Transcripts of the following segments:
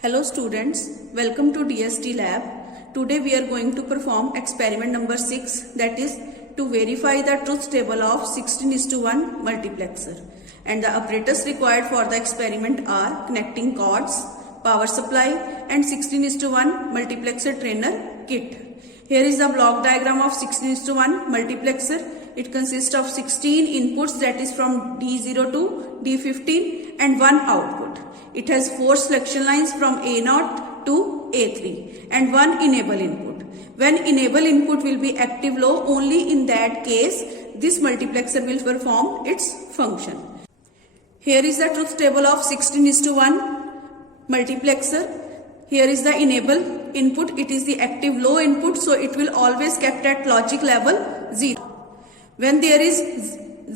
Hello students, welcome to DST lab. Today we are going to perform experiment number 6, that is to verify the truth table of 16:1 multiplexer. And the apparatus required for the experiment are connecting cords, power supply and 16:1 multiplexer trainer kit. Here is the block diagram of 16:1 multiplexer. It consists of 16 inputs, that is from D0 to D15 and one output. It has 4 selection lines from A0 to A3 and one enable input. When enable input will be active low, only in that case this multiplexer will perform its function. Here is the truth table of 16:1 multiplexer. Here is the enable input. It is the active low input, so it will always kept at logic level 0. When there is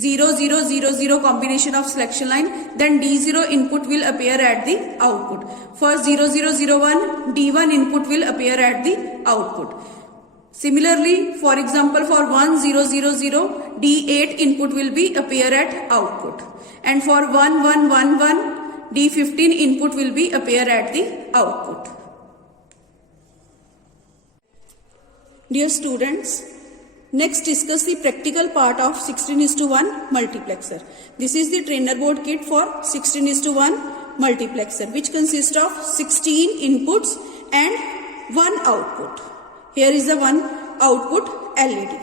0 0 0 0 combination of selection line, then D0 input will appear at the output. For 0 0 0 1, D1 input will appear at the output. Similarly, for example, for 1 0 0 0, D8 input will be appear at output. And for 1 1 1 1, D15 input will be appear at the output. Dear students, next discuss the practical part of 16:1 multiplexer. This is the trainer board kit for 16:1 multiplexer, which consists of 16 inputs and one output. Here is the one output LED.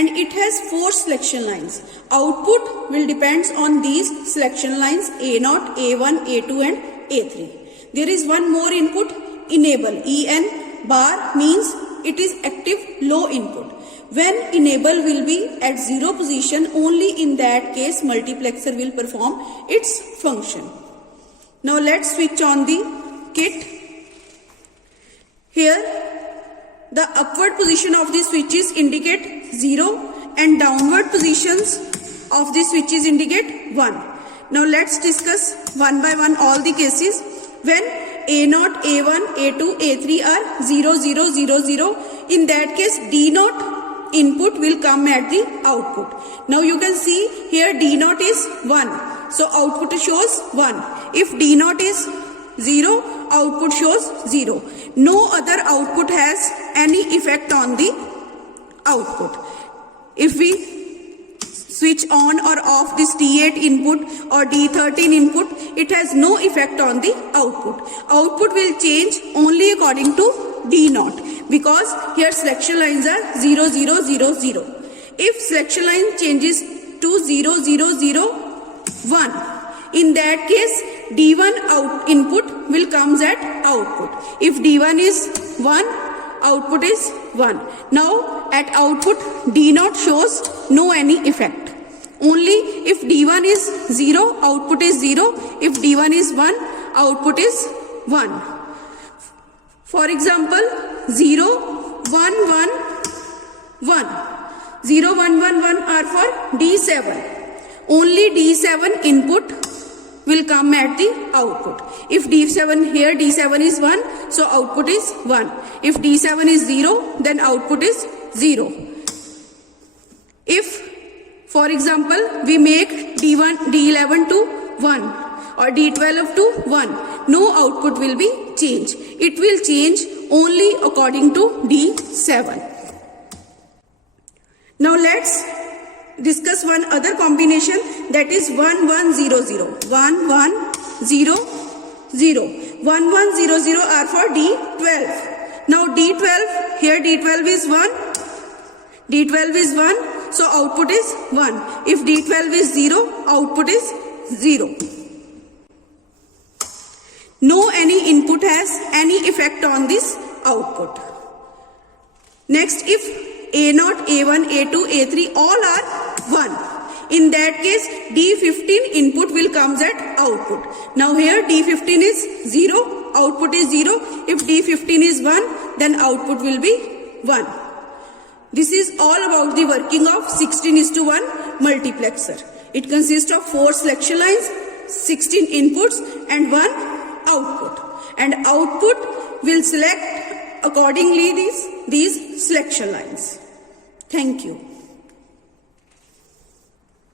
And it has 4 selection lines. Output will depends on these selection lines A0, A1, A2 and A3. There is one more input, enable. EN bar means it is active low input. When enable will be at 0 position, only in that case multiplexer will perform its function. Now let's switch on the kit. Here the upward position of the switches indicate 0 and downward positions of the switches indicate 1. Now let's discuss one by one all the cases. When A0, A1, A2, A3 are 0 0 0 0, in that case D0 input will come at the output. Now you can see here D0 is 1, so output shows 1. If D0 is 0, output shows 0. No other output has any effect on the output. If we switch on or off this D8 input or D13 input, it has no effect on the output. Output will change only according to D0, because here selection lines are 0 0 0 0. If selection line changes to 0 0 0 1, in that case D1 input will comes at output. If D1 is 1, output is 1. Now at output D0 shows no any effect. Only if D1 is 0, output is 0. If D1 is 1, output is 1. For example, 0 1 1 1. 0 1 1 1 are for D7. Only D7 input will come at the output. If D7 here D7 is 1, so output is 1. If D7 is 0, then output is 0. If for example we make D11 to 1 or D12 to 1, no output will be changed. It will change only according to D7. Now let's discuss one other combination, that is 1 1 0 0. 1 1 0 0. 1 1 0 0 are for D12. Now D12, here D12 is 1. D12 is 1, so output is 1. If D12 is 0, output is 0. No any input has any effect on this output. Next, if A0, A1, A2, A3 all are 1, in that case D15 input will comes at output. Now here D15 is 0, output is 0. If D15 is 1, then output will be 1. This is all about the working of 16:1 multiplexer. It consists of 4 selection lines, 16 inputs and 1 output. And output will select accordingly these selection lines. Thank you.